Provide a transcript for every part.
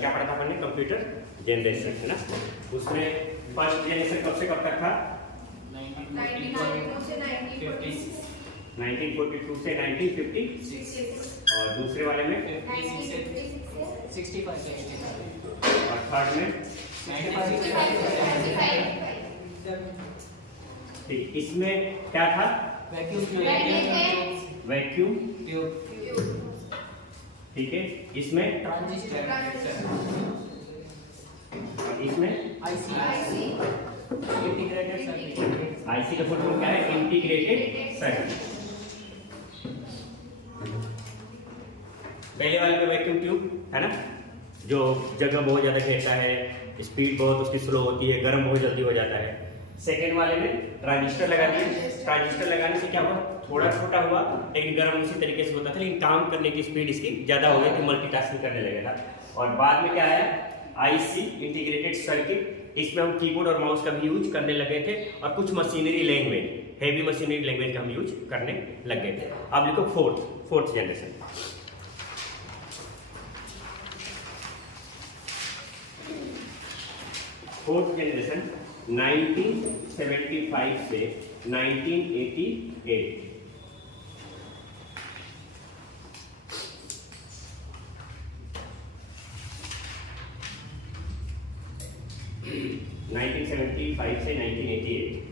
क्या पढ़ा था अपन ने, कंप्यूटर जनरेशन, है ना। उसमें फर्स्ट जनरेशन कब से कब तक था, 1942 से 1942 से 1956, और दूसरे वाले में 65 और थर्ड में ठीक। इसमें क्या था, वैक्यूम, ठीक है। इसमें ट्रांजिस्टर और इसमें इंटीग्रेटेड सर्किट। आईसी का फुल फॉर्म क्या है, इंटीग्रेटेड सर्किट। पहले वाले में वैक्यूम ट्यूब है ना, जो जगह बहुत ज्यादा घेरता है, स्पीड बहुत उसकी स्लो होती है, गर्म बहुत जल्दी हो जाता है। सेकेंड वाले में ट्रांजिस्टर लगा दिए, ट्रांजिस्टर लगाने से क्या हुआ, थोड़ा छोटा हुआ लेकिन गर्म उसी तरीके से होता था, लेकिन काम करने की स्पीड इसकी ज्यादा हो गई थी, मल्टीटास्किंग करने लगा था। और बाद में क्या आया, आईसी इंटीग्रेटेड सर्किट। इसमें हम कीबोर्ड और माउस का भी यूज करने लगे थे, और कुछ machinery language, heavy machinery language का हम यूज करने लग गए थे। अब लिखो फोर्थ जनरेशन। फोर्थ जनरेशन 1975 से 1988। नाइनटीन 1975 से 1988।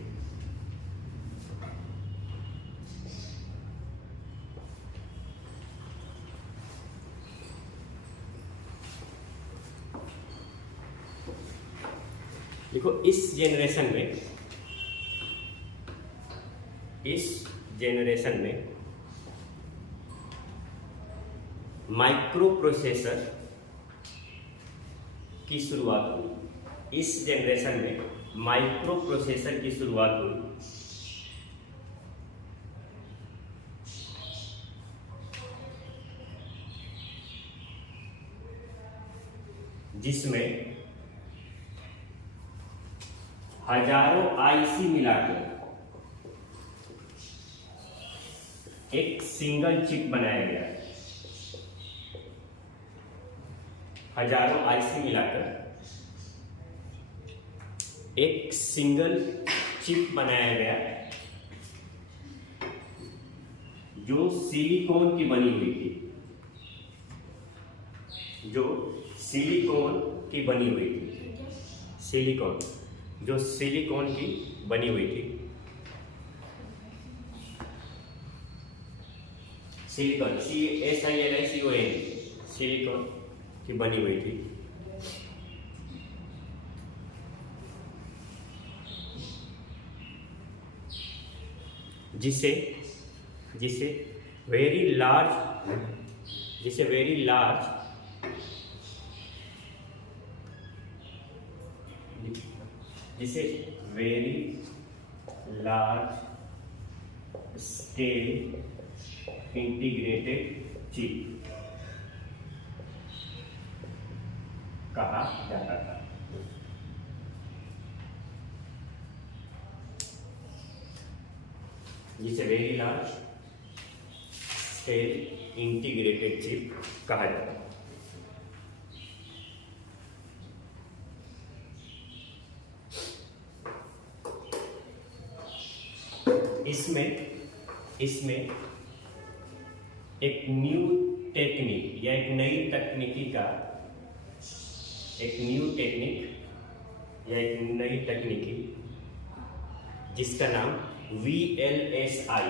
देखो इस जनरेशन में माइक्रो प्रोसेसर की शुरुआत हुई। इस जनरेशन में माइक्रो प्रोसेसर की शुरुआत हुई, जिसमें हजारों आईसी मिलाकर एक सिंगल चिप बनाया गया। हजारों आईसी मिलाकर एक सिंगल चिप बनाया गया, जो सिलिकॉन की बनी हुई थी, जो सिलिकॉन की बनी हुई थी, सिलिकॉन जो सिलिकॉन की बनी हुई थी, सिलिकॉन SILICON, सिलिकॉन की बनी हुई थी, जिसे very large scale integrated chip कहा जाता था। जिसे very large scale integrated chip कहा जाता है। इसमें एक न्यू टेक्निक या एक नई तकनीकी जिसका नाम VLSI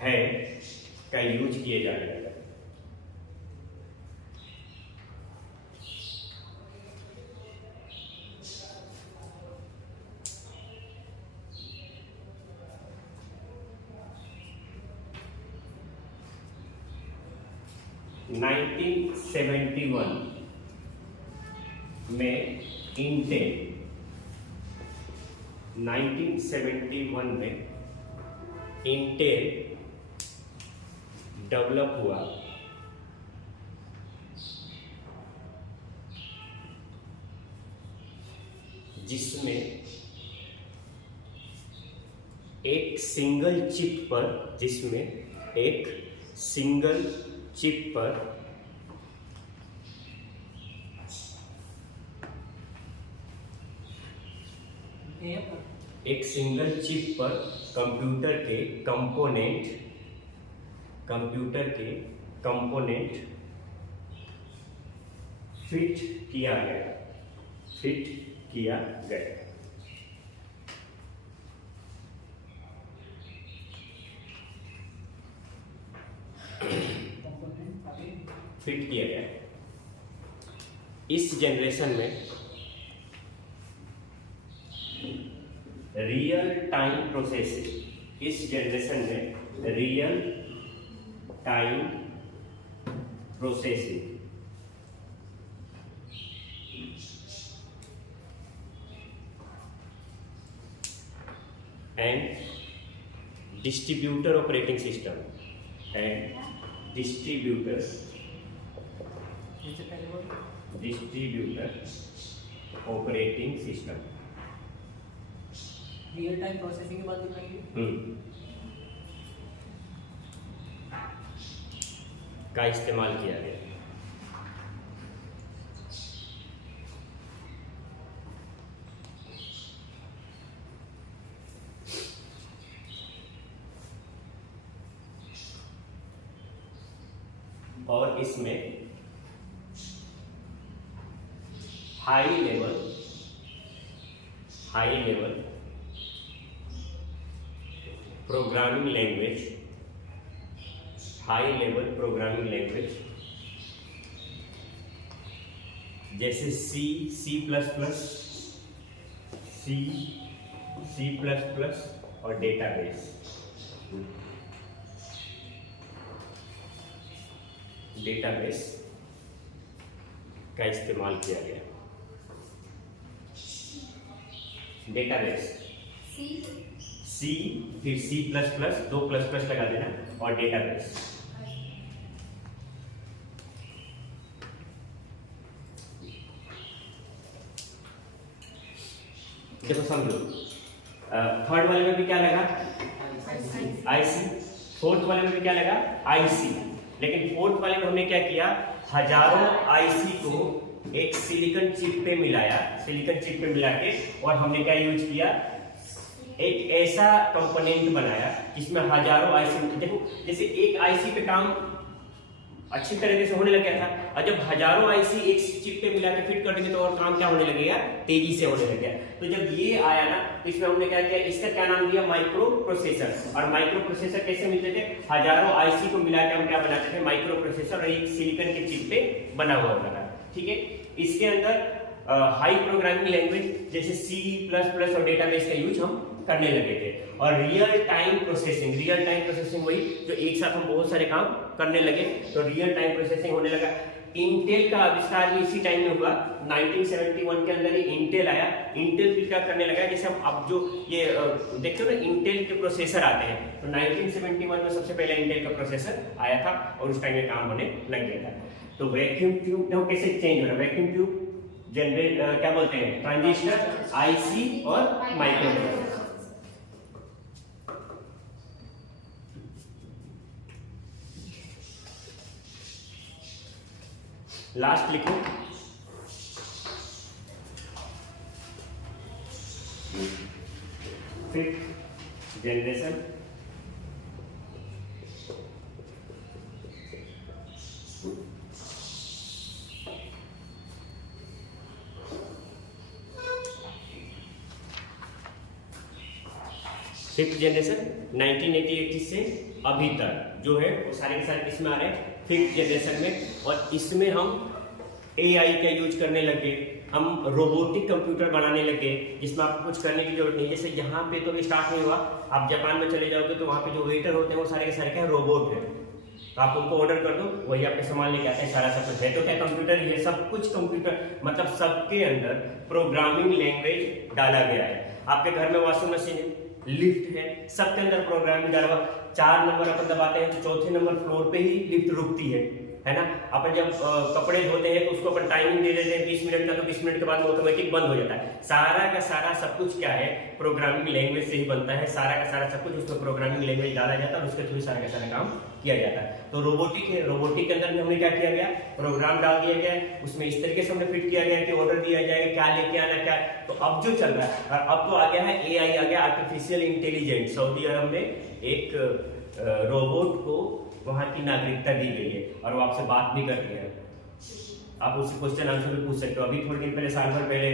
है का यूज किए जाने लगा। में इंटेल 1971 में इंटेल डेवलप हुआ, जिसमें एक सिंगल चिप पर चिप पर एक सिंगल चिप पर कंप्यूटर के कंपोनेंट फिट किया गया। इस जनरेशन में real time processing and distributor operating system real time processing की बात बताइए। का इस्तेमाल किया गया। और इसमें हाई लेवल प्रोग्रामिंग लैंग्वेज जैसे C++ और डेटाबेस का इस्तेमाल किया गया। डेटाबेस C फिर C++ 2 प्लस लगा देना और डेटाबेस। देखो समझो, थर्ड वाले में भी क्या लगा IC, फोर्थ वाले में भी क्या लगा IC, लेकिन फोर्थ वाले में हमने क्या किया, हजारों IC को एक सिलिकॉन चिप पे मिला के और हमने क्या यूज किया, एक ऐसा कंपोनेंट बनाया जिसमें हजारों IC। देखो जैसे एक IC पे काम अच्छी तरीके से होने लग गया था, और जब हजारों IC एक चिप पे मिला के फिट कर देंगे तो और काम क्या होने लगेगा, तेजी से होने लग गया। तो जब ये आया ना तो इसमें हमने क्या किया, इसका क्या नाम दिया, माइक्रो प्रोसेसर। और माइक्रो प्रोसेसर कैसे मिलते थे, हजारों IC को मिला के हम क्या बनाते थे, माइक्रो प्रोसेसर, और एक सिलिकॉन के चिप पे बना हुआ होता था। ठीक है, इसके अंदर हाई प्रोग्रामिंग लैंग्वेज जैसे C++ और डेटाबेस का यूज हम करने लगे थे। और रियल टाइम प्रोसेसिंग वही जो एक साथ हम बहुत सारे काम करने लगे, तो रियल टाइम प्रोसेसिंग होने लगा। इंटेल का आविष्कार भी इसी टाइम में हुआ, 1971 के अंदर ही इंटेल आया। इंटेल फिर क्या करने लगा, जैसे हम अब जो ये देखते हो ना इंटेल के प्रोसेसर आते हैं, तो 1971 में सबसे पहले इंटेल का प्रोसेसर आया था और उस टाइम में काम होने लग गया था। तो वैक्यूम ट्यूब कैसे चेंज हो रहा है, वैक्यूम ट्यूब जनरेट क्या बोलते हैं, ट्रांजिस्टर, IC और माइक्रोप्रोसेसर। लास्ट लिखो, फिफ्थ जनरेशन फिफ्थ जनरेशन 1988 से अभी तक जो है वो सारे के सारे किसमें आ रहे हैं, फिफ्थ जनरेशन में। और इसमें हम AI का यूज करने लगे, हम रोबोटिक कंप्यूटर बनाने लगे जिसमें आपको कुछ करने की जरूरत नहीं। जैसे यहाँ पे तो स्टार्ट नहीं हुआ, आप जापान में चले जाओगे तो वहाँ पे जो वेटर होते हैं वो सारे के सारे क्या रोबोट है, तो आप उनको ऑर्डर कर दो, वही आपके सामान लेके आते हैं, सारा सब कुछ है। तो क्या कंप्यूटर ही है, सब कुछ कंप्यूटर, मतलब सबके अंदर प्रोग्रामिंग लैंग्वेज डाला गया है। आपके घर में वॉशिंग मशीन है, लिफ्ट है, सबके अंदर प्रोग्रामिंग डाला हुआ। 4 नंबर अपन दबाते हैं तो चौथे नंबर फ्लोर पे ही लिफ्ट रुकती है, है ना। अपन जब कपड़े धोते हैं तो उसको अपन टाइमिंग दे देते हैं 20 मिनट का, तो 20 मिनट के बाद में ऑटोमेटिक बंद हो जाता है। सारा का सारा सब कुछ क्या है, प्रोग्रामिंग लैंग्वेज से ही बनता है। सारा का सारा सब कुछ उसमें प्रोग्रामिंग लैंग्वेज डाला जाता है और उसके थ्रू सारा का सारा काम किया जाता है। तो रोबोटिक है, रोबोटिक के अंदर में हमने क्या किया गया, प्रोग्राम डाल दिया गया, उसमें इस तरीके से हमने फिट किया गया कि ऑर्डर दिया जाएगा क्या लेके आना क्या। तो अब जो चल रहा है, और अब तो आ गया है AI, आ गया आर्टिफिशियल इंटेलिजेंस। सऊदी अरब में एक रोबोट को वहां की नागरिकता दी गई है और वो आपसे बात भी कर रही है। आप उससे क्वेश्चन आंसर भी पूछ सकते हो। अभी थोड़ी देर पहले, साल भर पहले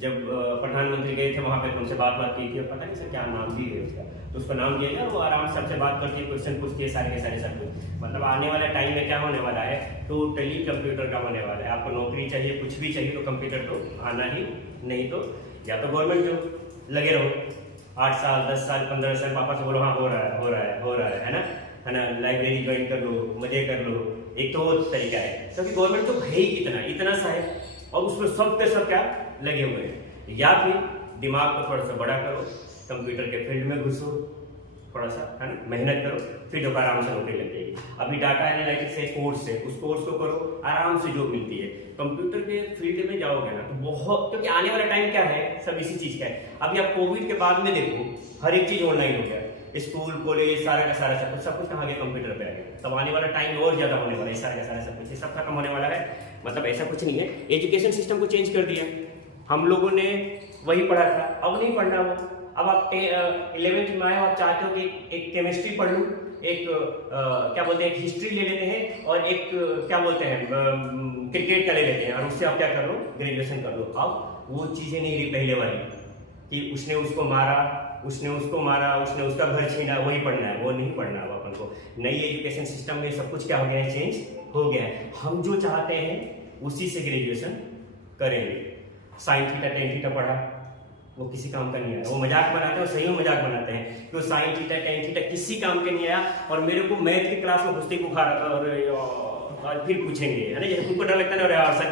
जब प्रधानमंत्री गए थे वहां पे, उनसे बात की थी, पता नहीं सर क्या नाम भी है उसका, तो उसका नाम दिया गया, वो आराम से सबसे बात करती है, क्वेश्चन पूछती है, सारे के सारे सब कुछ। मतलब आने वाले टाइम में क्या होने वाला है, टोटली कंप्यूटर का होने वाला है। आपको नौकरी चाहिए, कुछ भी चाहिए, तो कंप्यूटर तो आना ही, नहीं तो या तो गवर्नमेंट जॉब लगे रहो 8 साल 10 साल 15 साल, पापा से बोलो हाँ हो रहा है ना, लाइब्रेरी ज्वाइन कर लो, मजे कर लो। एक तो वो तरीका है, क्योंकि गवर्नमेंट तो है ही इतना सा है और उसमें सब पे सब क्या लगे हुए हैं। या फिर दिमाग को थोड़ा सा बड़ा करो, कंप्यूटर के फील्ड में घुसो, थोड़ा सा है ना, मेहनत करो, फिर तो आराम से नौकरी लग जाएगी। अभी डाटा एनालिटिक्स एक कोर्स है, उस कोर्स को करो, आराम से जॉब मिलती है। कंप्यूटर के फील्ड में जाओगे ना तो बहुत, क्योंकि आने वाला टाइम क्या है, सब इसी चीज का है। अभी आप कोविड के बाद में देखो, हर एक चीज ऑनलाइन हो गया, स्कूल कॉलेज सब कुछ कहाँ गया, कंप्यूटर पे आ गया। तब आने वाला टाइम और ज्यादा होने वाला है, सारा का सारा सब कुछ सब खत्म होने वाला है। मतलब ऐसा कुछ नहीं है, एजुकेशन सिस्टम को चेंज कर दिया। हम लोगों ने वही पढ़ा था, अब नहीं पढ़ना वो। अब आप 11th में आए, आप चाहते हो कि एक केमिस्ट्री पढ़ लूँ, एक क्या बोलते हैं, एक हिस्ट्री ले लेते हैं, और एक क्या बोलते हैं क्रिकेट का ले लेते हैं, और उससे आप क्या कर लो, ग्रेजुएशन कर लो। अब वो चीजें नहीं रही पहले वाली कि उसने उसको मारा, उसने उसका घर छीना, वही पढ़ना है, वो नहीं पढ़ना है अपन को। नई एजुकेशन सिस्टम में सब कुछ क्या हो गया है, चेंज हो गया है। हम जो चाहते हैं उसी से ग्रेजुएशन करेंगे। साइन थीटा टेन थीटा पढ़ा, वो किसी काम का नहीं आया। वो मजाक बनाते हैं, सही में मजाक बनाते हैं कि साइन थीटा टेन थीटा किसी काम के नहीं आया। और मेरे को मैथ की क्लास में घुसते बुखार और फिर पूछेंगे, है ना, जैसे उनको डर लगता है ना, यार सर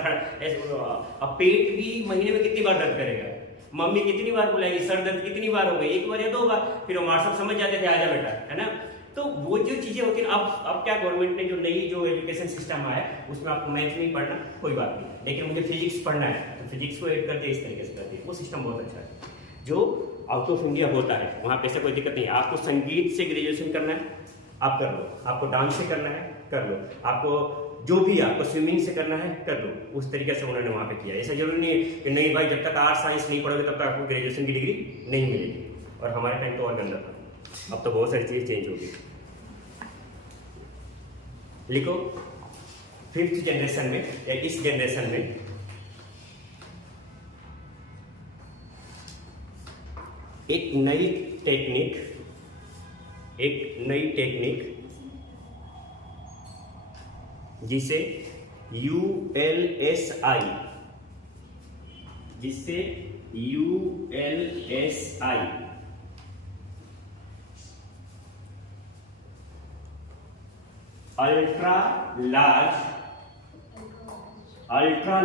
अब पेट भी महीने में कितनी बार दर्द करेगा, मम्मी कितनी बार बुलाएगी, सर दर्द कितनी बार हो गई, एक बार या 2 बार, फिर वो मार सब समझ जाते थे, आजा बेटा, है ना। तो वो जो चीजें होती है, अब क्या गवर्नमेंट ने जो नई जो एजुकेशन सिस्टम आया, उसमें आपको मैथ नहीं पढ़ना, कोई बात नहीं, लेकिन मुझे फिजिक्स पढ़ना है, तो फिजिक्स को ऐड करते इस तरीके से करते हैं। वो सिस्टम बहुत अच्छा है। जो आउट ऑफ इंडिया होता है वहाँ पे ऐसा कोई दिक्कत नहीं है। आपको संगीत से ग्रेजुएशन करना है, आप कर लो। आपको डांस से करना है, कर लो। आपको जो भी, आपको स्विमिंग से करना है, कर लो। उस तरीके से उन्होंने वहाँ पे किया। ऐसा जरूरी नहीं है कि नहीं भाई, जब तक आर्ट साइंस नहीं पढ़ोगे तब तक आपको ग्रेजुएशन की डिग्री नहीं मिलेगी। और हमारे टाइम तो और गंदा था, अब तो बहुत सारी चीज़ें चेंज हो गई। लिखो, 5th जनरेशन में या इस जनरेशन में एक नई टेक्निक जिसे ULSI ultra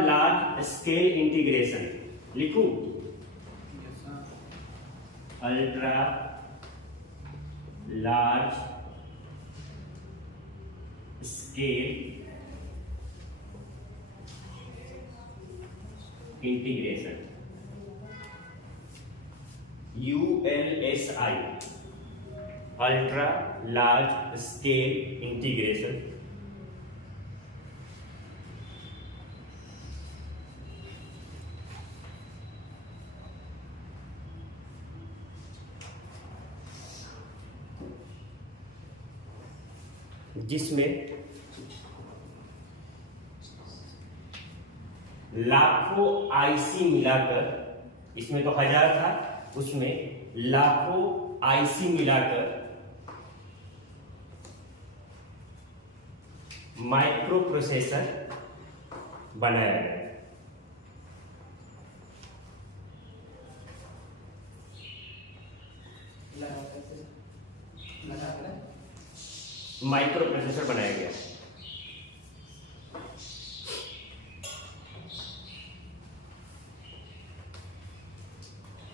large scale integration. लिखूं, ultra large scale integration, ULSI, ultra large scale integration. जिसमें लाखों आईसी मिलाकर, इसमें तो 1000 था, उसमें लाखों आईसी मिलाकर माइक्रो प्रोसेसर बनाया गया। माइक्रो प्रोसेसर बनाया गया।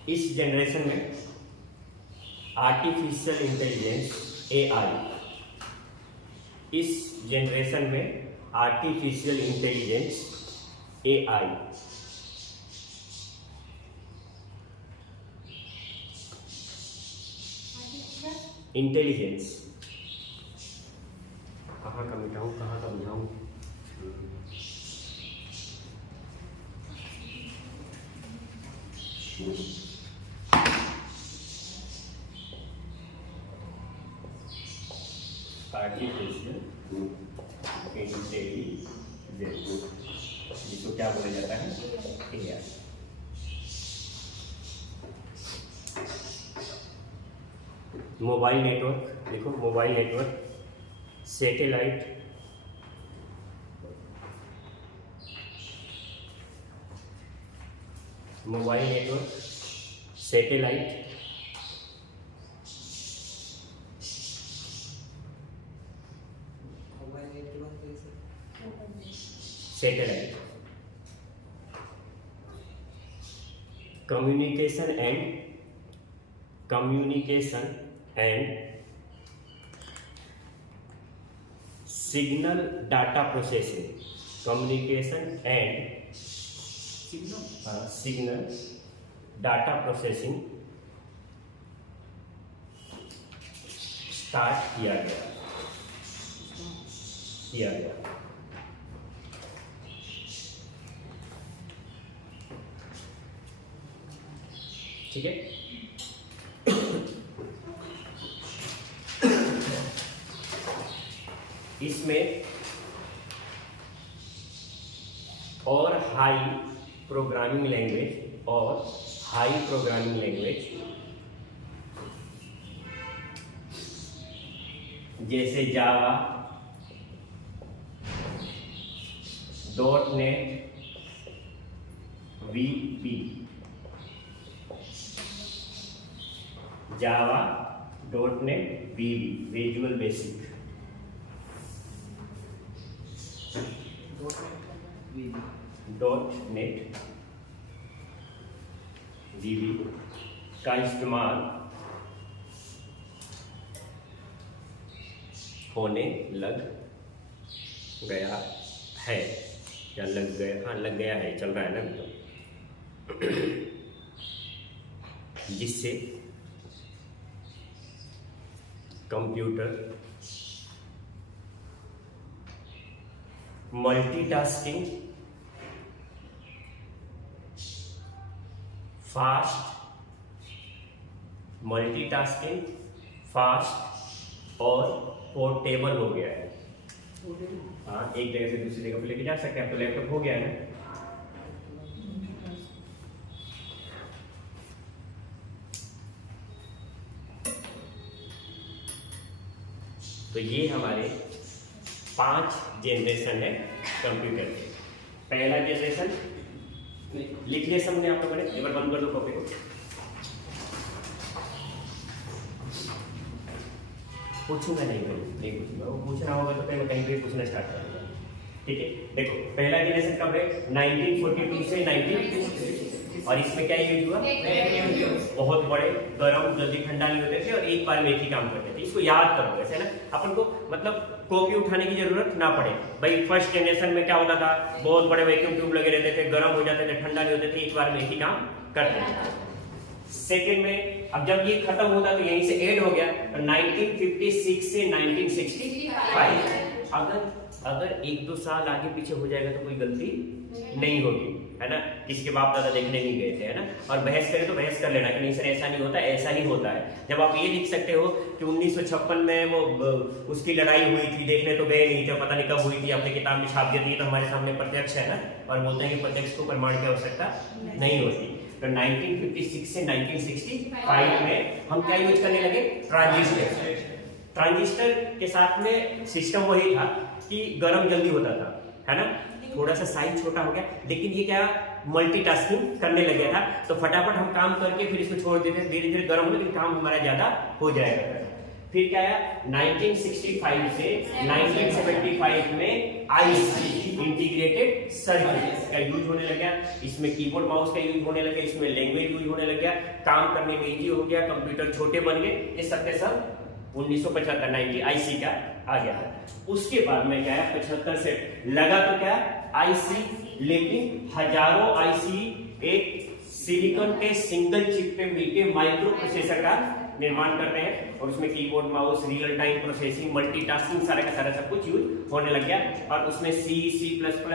इस जनरेशन में आर्टिफिशियल इंटेलिजेंस AI, इस जनरेशन में आर्टिफिशियल इंटेलिजेंस AI, इंटेलिजेंस, कहाँ का मिटाऊँ कहाँ का बुझाऊँ, आर्टिफिशियल इंटेलिजेंस, जिसको क्या बोला जाता है AI। मोबाइल नेटवर्क, देखो mobile network, satellite, mobile network, satellite, mobile net के बाद कोई satellite, communication and signal data processing, communication and signal data processing start किया गया। ठीक है, इसमें और हाई प्रोग्रामिंग लैंग्वेज जैसे जावा, .NET, VB, जावा, .NET, VB, visual basic, .NET, VB का इस्तेमाल होने लग गया है, या लग गया है, चल रहा है ना, जिससे कंप्यूटर मल्टीटास्किंग, फास्ट और पोर्टेबल हो गया है। हाँ, एक जगह से दूसरी जगह पे लेके जा सकते हैं, तो लैपटॉप हो गया है ना। तो ये हमारे 5 जनरेशन है कंप्यूटर के। पहला जनरेशन लिख लिया सबने आप लोगों ने, एक बार बंद कर दो कॉपी को। पूछूंगा नहीं पूछूंगा, वो पूछना होगा तो फिर मैं कहीं भी पूछना स्टार्ट करूंगा। ठीक है, देखो पहला जनरेशन कब है, 1942 से 1960, और इसमें क्या यूज हुआ, बहुत बड़े गर्म जल्दी ठंडा नहीं होते थे और एक बार में एक ही काम करते थे। इसको याद करो ऐसे ना, अपन को मतलब कॉपी उठाने की जरूरत ना पड़े। भाई फर्स्ट जनरेशन में क्या होता था, बहुत बड़े वैक्यूम ट्यूब लगे रहते थे, गर्म हो जाते थे, ठंडा नहीं होते थे, एक बार में एक ही काम करते थे। सेकेंड में अब जब ये खत्म होता तो यहीं से एड हो गया, तो 1956 से 1965। अगर 1-2 साल आगे पीछे हो जाएगा तो कोई गलती नहीं होगी, है ना। किसी के बाप दादा देखने नहीं गए थे, है ना। और बहस करें तो बहस कर लेना कि नहीं सर ऐसा नहीं होता, ऐसा ही होता है। जब आप ये लिख सकते हो कि 1956 में वो उसकी लड़ाई हुई थी, देखने तो गए नहीं थे, पता नहीं कब हुई थी, अपने किताब में छाप दिया, तो हमारे सामने प्रत्यक्ष है ना। और बोलते हैं कि प्रत्यक्ष को प्रमाण की आवश्यकता नहीं होती। तो 1956 से 1965 में हम क्या यूज करने लगे, ट्रांजिस्टर के साथ में सिस्टम वही था कि गर्म जल्दी होता था, है ना। थोड़ा सा साइज छोटा हो गया, लेकिन ये क्या मल्टीटास्किंग करने लग गया था। तो फटाफट हम काम करके फिर इसको छोड़ देते, धीरे धीरे गर्म होने, लेकिन काम हमारा ज्यादा हो जाएगा। फिर क्या है, 1965 से 1975 में आईसी इंटीग्रेटेड सर्किट का यूज होने लगा। इसमें कीबोर्ड माउस का यूज होने लगा, इसमें लैंग्वेज यूज होने लग गया, काम करने में इजी हो गया, कंप्यूटर छोटे बन गए। ये सब के सब 1975 90 आईसी का आ गया था। उसके बाद में क्या है 75 से लगा तो क्या आईसी, लेकिन हजारों आईसी एक सिलिकॉन के सिंगल चिप पे मिलके माइक्रो प्रोसेसर का निर्माण कर रहे हैं और उसमें keyboard, mouse, real time processing, multitasking सारा का सारा सब कुछ यूज होने लग गया और उसमें C++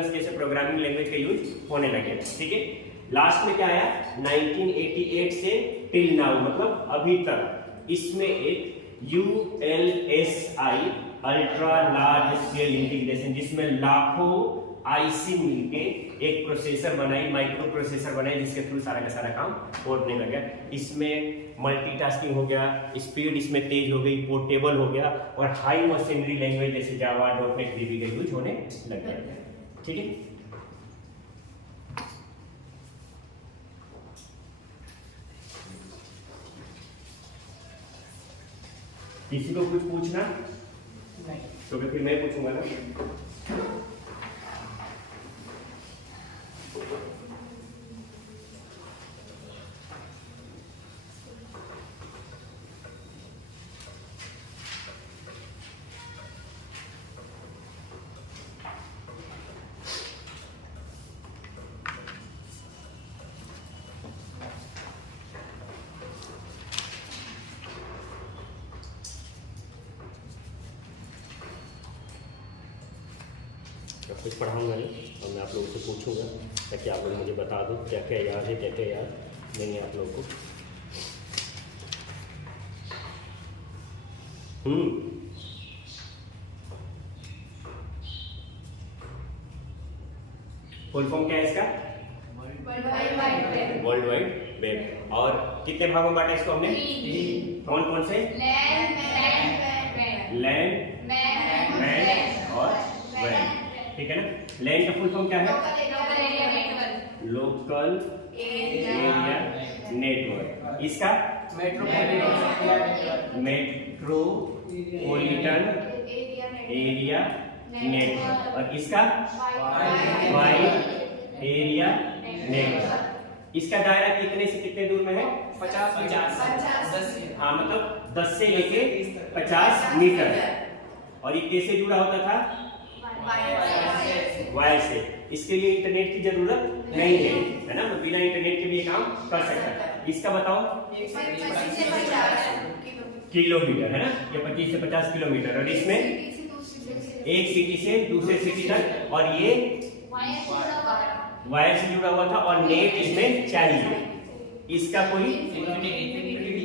जैसे प्रोग्रामिंग लैंग्वेज का यूज होने लग गया। ठीक है, लास्ट में क्या आया 1988 से टिल नाउ, मतलब अभी तक इसमें एक ULSI ultra large scale integration, जिसमें लाखों आईसी मिलके एक प्रोसेसर बनाई, माइक्रो प्रोसेसर बनाई, जिसके थ्रू सारा का सारा काम होने लगा। इसमें मल्टीटास्किंग हो गया, स्पीड इसमें तेज हो गई, पोर्टेबल हो गया और हाई मशीनरी लैंग्वेज जैसे जावा, .NET, VB का यूज होने लग गया। ठीक है, किसी को कुछ पूछना नहीं। तो फिर मैं पूछूंगा ना। कुछ पढ़ाऊंगा नहीं और मैं आप लोगों से पूछूंगा ताकि आप लोग मुझे बता दो क्या क्या याद है, क्या क्या याद नहीं है आप लोगों को। फुल फॉर्म क्या है इसका? World wide web. और कितने भागों में बांटा इसको हमने? कौन कौन से? लैंड, मैन और वेब। ठीक है ना। लैंड का फुल फॉर्म क्या है? Local area network. इसका मेट्रोपॉलिटन एरिया नेटवर्क। और इसका वाइड एरिया नेटवर्क। इसका दायरा कितने से कितने दूर में है? 50 हाँ, मतलब 10 से लेके 50 मीटर। और ये कैसे जुड़ा होता था? वायर से। इसके लिए इंटरनेट की जरूरत नहीं है ना, बिना इंटरनेट के भी ये काम कर सकता है। इसका बताओ? 25 से 50 किलोमीटर है ना, ये 25 से 50 किलोमीटर। और इसमें एक सिटी से दूसरे सिटी तक, और ये वायर से जुड़ा हुआ था और नेट इसमें चाहिए। इसका कोई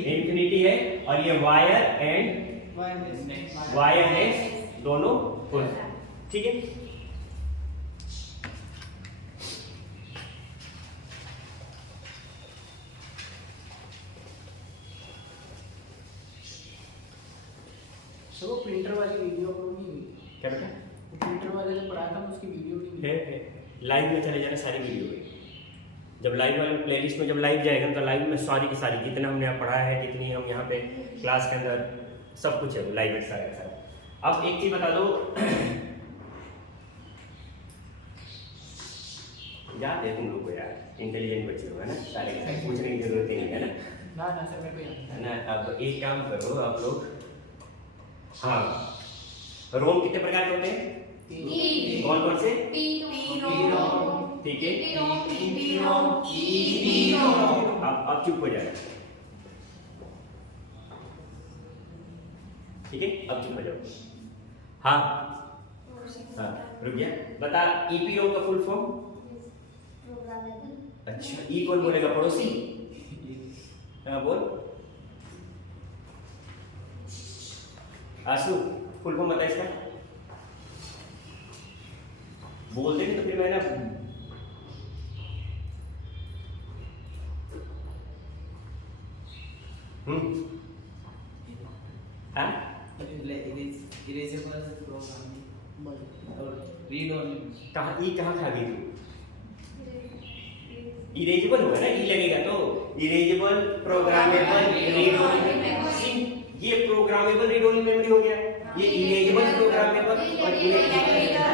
इंफिनिटी है और ये वायर एंड वायरलेस दोनों फुल। ठीक है, तो वो प्रिंटर वाली वीडियो अपलोड नहीं हुई? क्या बेटा? प्रिंटर वाले जो पढ़ाया था उसकी वीडियो नहीं है लाइव में चले जाना सारी वीडियो में। जब लाइव वाले प्लेलिस्ट में जब लाइव जाएगा तो लाइव में सारी की सारी जितना हमने यहाँ पढ़ा है, जितनी हम यहाँ पे क्लास के अंदर सब कुछ है लाइव में सारा का सारा। अब एक चीज बता दो, जाते तुम लोग को यार, इंटेलिजेंट बच्चे हो है ना, सारे के सारे पूछने की जरूरत ही नहीं है ना। ना सर मेरे को याद है ना। अब एक काम करो आप लोग, हाँ, रोम कितने प्रकार के होते हैं? कौन कौन से? ठीक है, अब चुप हो जाए। ठीक है, अब चुप हो जाओ। हाँ हाँ, रुक गया। बता ईपीओ का फुल फॉर्म? अच्छा, ई कौन बोलेगा? पड़ोसी। हाँ बोल आशु, फुल फॉर्म बता इसका। बोल दे तो फिर मैं ना हाँ, इरेजेबल प्रोग्रामिंग और रीड ओनली। कहाँ ई कहाँ खा गई तू? इरेजेबल होगा ना, ई लगेगा तो इरेजेबल, प्रोग्रामेबल, रीड ओनली। ये प्रोग्रामेबल रीड ओनली मेमोरी हो गया। ये इरेजेबल, प्रोग्रामेबल और इरेजेबल।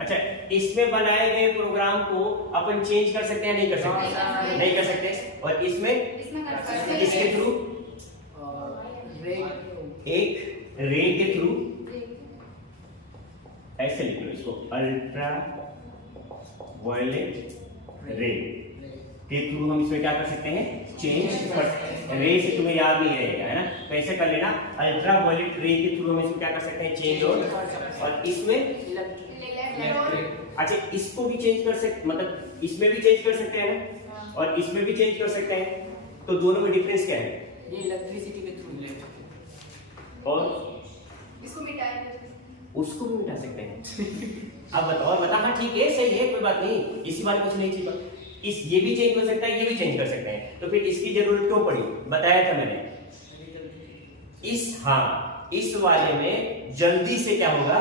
अच्छा, इसमें बनाए गए प्रोग्राम को अपन चेंज कर सकते हैं? नहीं कर सकते, नहीं कर सकते। और इसमें इसके थ्रू एक रे के थ्रू, ऐसे लिख लो इसको, अल्ट्रा वायलेट रे के थ्रू हम इसमें क्या कर सकते हैं, चेंज कर सकते हैं। रे से तुम्हें याद नहीं रहेगा, है ना, तो ऐसे कर लेना, अल्ट्रा वायलेट रे के थ्रू हम इसमें क्या कर सकते हैं, चेंज। और इसमें अच्छा, इसको भी चेंज कर सकते, मतलब इसमें भी चेंज कर सकते हैं ना, और इसमें भी चेंज कर सकते हैं, तो दोनों में डिफरेंस क्या है? ये इलेक्ट्रिसिटी के थ्रू मिलेगा। और इसको मिटाएं, उसको भी मिटा सकते हैं। अब बताओ, बता, हाँ ठीक है, सही है, कोई बात नहीं, इसी बारे कुछ नहीं चाहिए। इस ये भी चेंज हो सकता है, ये भी चेंज कर सकते हैं, तो फिर इसकी जरूरत क्यों पड़ी? बताया था मैंने, इस वाले में जल्दी से क्या होगा,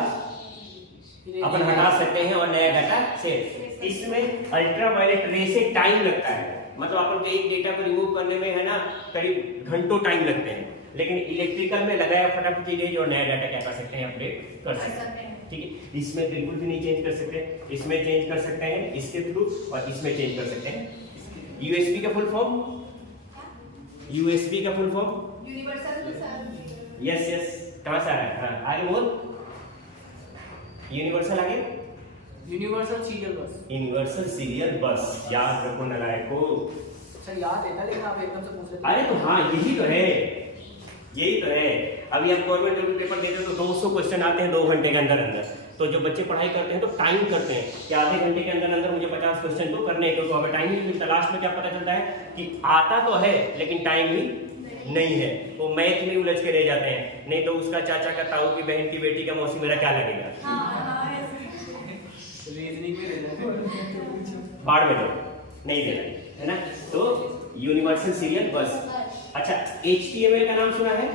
अपन हटा सकते हैं और नया डाटा सेव। इसमें अल्ट्रावायलेट रे से टाइम लगता है, मतलब अपन को एक डेटा को रिमूव करने में, है ना, करीब घंटों टाइम लगते हैं, लेकिन इलेक्ट्रिकल में लगाया फटाफट चीजें और नया डाटा क्या कर सकते हैं, अपडेट कर सकते हैं। ठीक है, इसमें बिल्कुल भी नहीं चेंज कर सकते, इसमें चेंज कर सकते हैं इसके थ्रू, और इसमें चेंज कर सकते हैं। यूएसबी का फुल फॉर्म, यूएसबी का फुल फॉर्म यूनिवर्सल। यस, कहां से आ रहा है? हाँ, आगे बोल, यूनिवर्सल आगे, यूनिवर्सल सीरियल बस। यूनिवर्सल सीरियल बस, याद रखो नालायको। सर याद है ना, लेकिन आप एकदम से पूछ रहे थे। अरे तो हाँ, यही तो है, यही तो है। अभी हम गवर्नमेंट जब पेपर देते हैं तो 200 क्वेश्चन आते हैं 2 घंटे के अंदर अंदर, तो जब बच्चे पढ़ाई करते हैं तो टाइम करते हैं कि आधे घंटे के अंदर अंदर मुझे 50 क्वेश्चन तो करने के, तो अगर टाइम नहीं मिलता, लास्ट में क्या पता चलता है कि आता तो है लेकिन टाइम ही नहीं है, तो मैथ में उलझ के रह जाते हैं। नहीं तो उसका चाचा का, ताऊ की बहन की बेटी का, मौसी मेरा क्या लगेगा, रीजनिंग में रहना बाढ़ में लो, नहीं देना है ना। तो यूनिवर्सल सीरियल बस। अच्छा, HTML का नाम सुना है?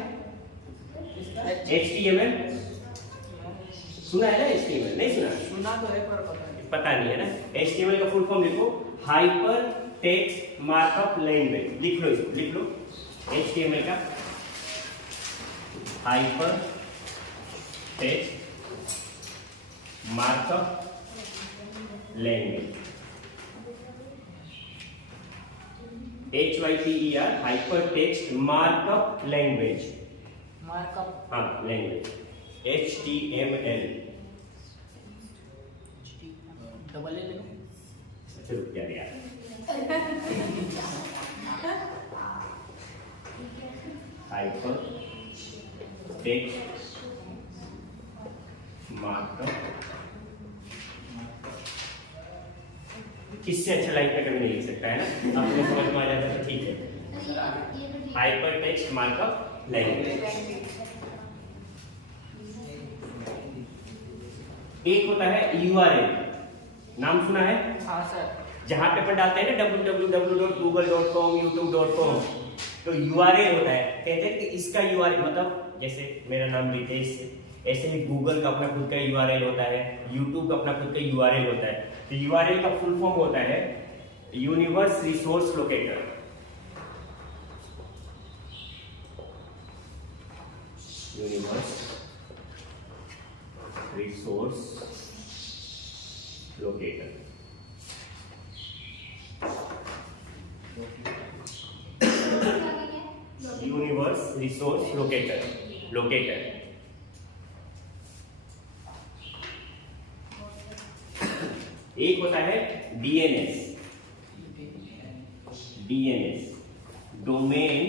HTML सुना है ना? HTML नहीं सुना? सुना तो है पर पता नहीं है ना। HTML का फुल फॉर्म लिखो, हाइपर टेक्स्ट मार्कअप लैंग्वेज। लिख लो इसको, लिख लो HTML का hyper text markup language, HYPER, hyper text markup language, markup, हाँ लैंग्वेज, HTML। डबल ए ले लो। अच्छा रुक जा यार, हाइपर टेक्स्ट मार्कअप, इससे अच्छा लाइन पे कभी नहीं लिख सकता है ना, आपको समझ में आ जाता है तो ठीक है। Hyper text markup language. एक होता है URL, नाम सुना है? हाँ सर। जहां पे अपन डालते हैं ना www.google.com, youtube.com, तो URL होता है। कहते हैं कि इसका URL मतलब जैसे मेरा नाम रितेश है, ऐसे ही गूगल का अपना खुद का URL होता है, यूट्यूब का अपना खुद का URL होता है। तो URL का फुल फॉर्म होता है universe resource locator. Universe resource locator. Universe resource locator. एक होता है DNS, domain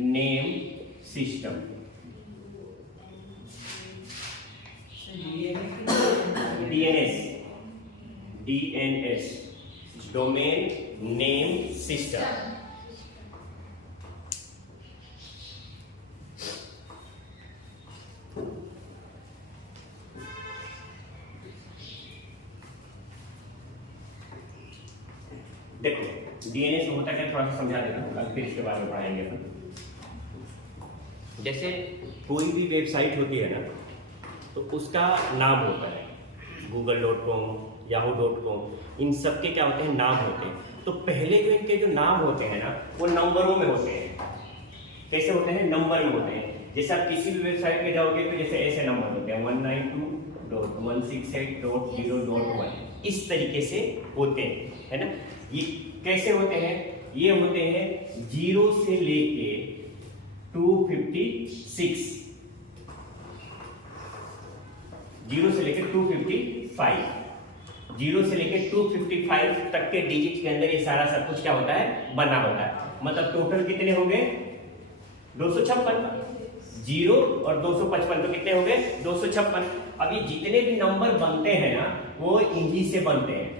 name system. DNS domain name system. देखो DNS होता क्या, थोड़ा सा समझा देता हूँ, फिर इसके बारे में पढ़ाएंगे अपन। जैसे कोई भी वेबसाइट होती है ना, तो उसका नाम होता है, google.com, yahoo.com, इन सब के क्या होते हैं, नाम होते हैं। तो पहले जो इनके जो नाम होते हैं ना, वो नंबरों में होते हैं। कैसे होते हैं? नंबर में होते हैं। जैसे आप किसी भी वेबसाइट पे जाओगे तो जैसे ऐसे नंबर होते हैं 192.168.0.1, इस तरीके से होते हैं, है ना। ये कैसे होते हैं? ये होते हैं 0 से लेके 256, 0 से लेके 255, 0 से लेके 255 तक के डिजिट के अंदर ये सारा सब कुछ क्या होता है, बना होता है। मतलब टोटल कितने हो गए, 256। 0 और 255 तो कितने हो गए, 256। अब ये जितने भी नंबर बनते हैं ना, वो इन्हीं से बनते हैं।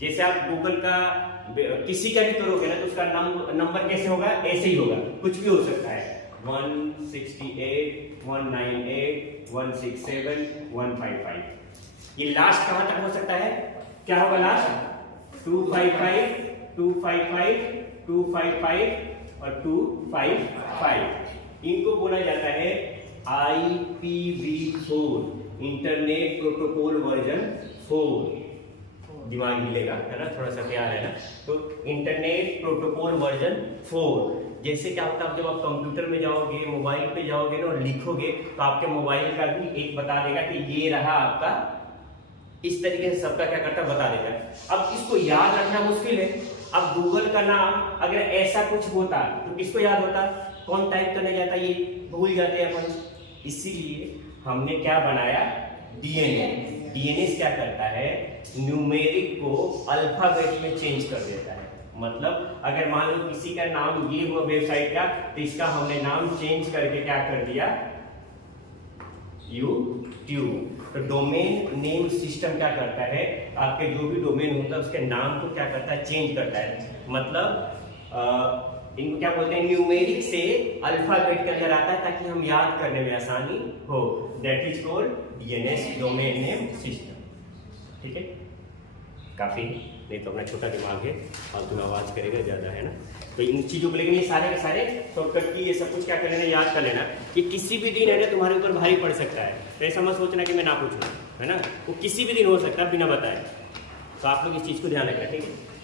जैसे आप गूगल का किसी का भी करोगे ना, तो उसका नंबर कैसे होगा, ऐसे ही होगा, कुछ भी हो सकता है, 168, 198, 167, 155। ये लास्ट कहां तक हो सकता है, क्या होगा लास्ट, 255, 255, 255 और 255। इनको बोला जाता है IPv4, इंटरनेट प्रोटोकॉल वर्जन 4। दिमाग हिलेगा, है ना, थोड़ा सा प्यार है ना। तो इंटरनेट प्रोटोकॉल वर्जन 4। जैसे क्या होता है, जब आप कंप्यूटर में जाओगे, मोबाइल पे जाओगे ना और लिखोगे, तो आपके मोबाइल का भी एक बता देगा कि ये रहा आपका, इस तरीके से सबका क्या करता है, बता देता है। अब इसको याद रखना मुश्किल है। अब गूगल का नाम अगर ऐसा कुछ होता तो किसको याद होता, कौन टाइप करने जाता, ये भूल जाते हैं अपन। इसीलिए हमने क्या बनाया, डीएनए। डीएनए क्या करता है, न्यूमेरिक को अल्फाबेट में चेंज कर देता है। मतलब अगर मान लो किसी का नाम ये हुआ वेबसाइट का, तो इसका हमने नाम चेंज करके क्या कर दिया, यूट्यूब। तो डोमेन नेम सिस्टम क्या करता है, आपके जो भी डोमेन होता है उसके नाम को क्या करता है, चेंज करता है। मतलब इनको क्या बोलते हैं, न्यूमेरिक से अल्फाबेट के अंदर आता है, ताकि हम याद करने में आसानी हो। That is called DNS, domain name system. ठीक है, काफी, नहीं तो अपना छोटा दिमाग है, फालतू में आवाज करेगा ज्यादा, है ना। तो इन चीजों को, लेकिन ये सारे के सारे शॉर्टकट की, ये सब कुछ क्या कर लेना, याद कर लेना। कि किसी भी दिन है ना तुम्हारे ऊपर भारी पड़ सकता है, तो ऐसा मत सोचना कि मैं ना पूछूं, है ना, वो किसी भी दिन हो सकता है बिना बताए। तो आप लोग इस चीज को ध्यान रखना, ठीक है।